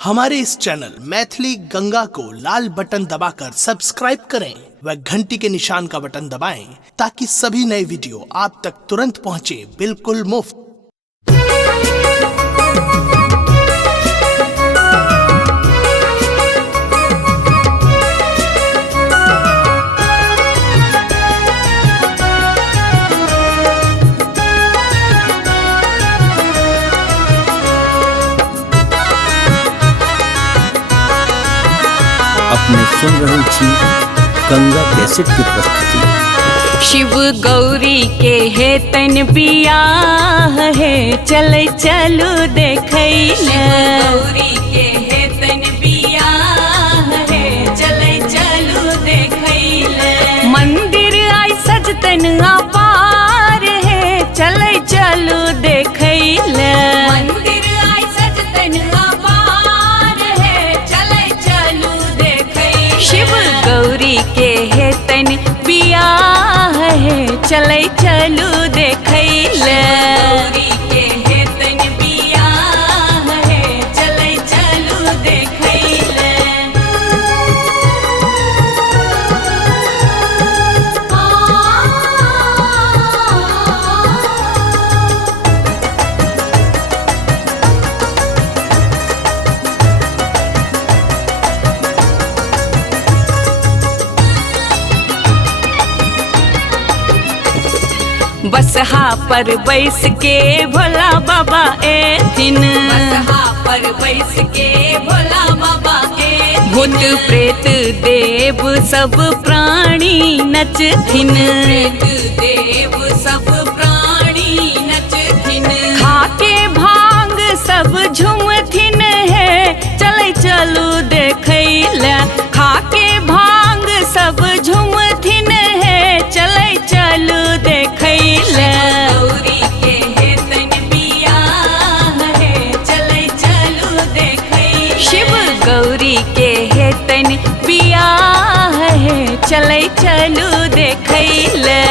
हमारे इस चैनल मैथिली गंगा को लाल बटन दबाकर सब्सक्राइब करें व घंटी के निशान का बटन दबाएं ताकि सभी नए वीडियो आप तक तुरंत पहुंचे बिल्कुल मुफ्त। अपने सुन रहे छी गंगा कैसेट की प्रस्तुति। शिव गौरी के है तन बियाह है, चले चलो देखैले। गौरी के है तन बियाह है, चले चलो देखैले। मंदिर आई सजतन अपार है, चले चलो देखैले। मंदिर आई सजतन अपार है, चले चलो देखैले। शिव गौरी के है तन बियाह है, चले चलो देखैले। गौरी के है तन बियाह है, चले चलो देखैले। बसहा पर बैस के भोला बाबा एथिन। बसहा पर बैस के भोला बाबा एथिन। भूत प्रेत देव सब प्राणी नचथिन। प्रेत देव सब प्राणी नचथिन। खाके भांग सब झुमथिन है, चले चलो देखैले। खाके भांग सब झुमथिन है, चले चलो देखैले। गौरी के है तन बियाह है, चले चलो देखैले। शिव गौरी के है तन बियाह है, चले चलो देखैले।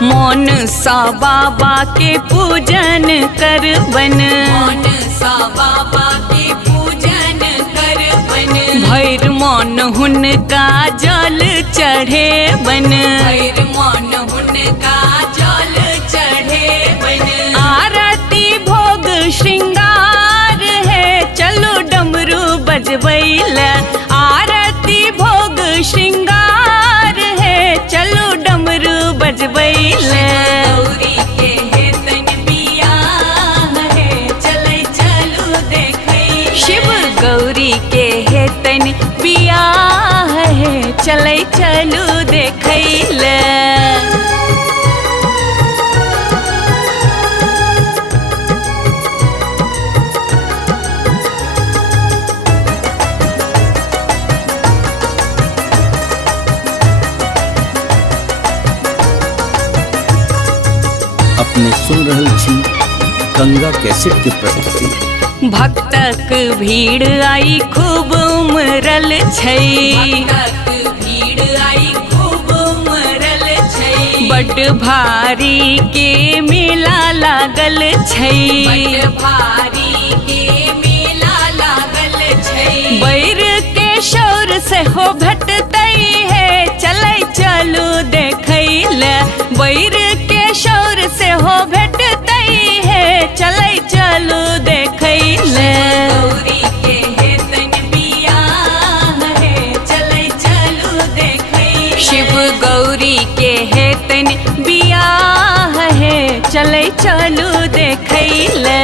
मौन सा बाबा के पूजन करबन। मौन सा बाबा के पूजन करबन। भैर मौन हुनका जल चढ़ेबन। भैर मौन हुनका जल चढ़ेबन। आरती भोग श्रृंगार है, चलो डमरू बजबैले। आरती भोग श्रृंगार है, चलो डमरू बजबैले। गौरी के है तन बियाह है, चले चलो देखैले। शिव गौरी के है तन बियाह है, चले चलो देखैले। अपने सुन रहे छी गंगा कैसेट की प्रस्तुति। भक्तक भीड़ आई खूब उमरल छै। भक्तक भीड़ आई खूब उमरल छै। बड़ भारी के मेला लागल छै। बड़ भारी के मेला लागल छै। बैर के शौर से हो भेटतै है, चले चलो देखैले। बैर के शौर से हो भेटतै है, चले चलो देखैले। गौरी के है तन बियाह है, चले चलो देखैले। शिव गौरी के है तन बियाह है, चले चलो देखैले।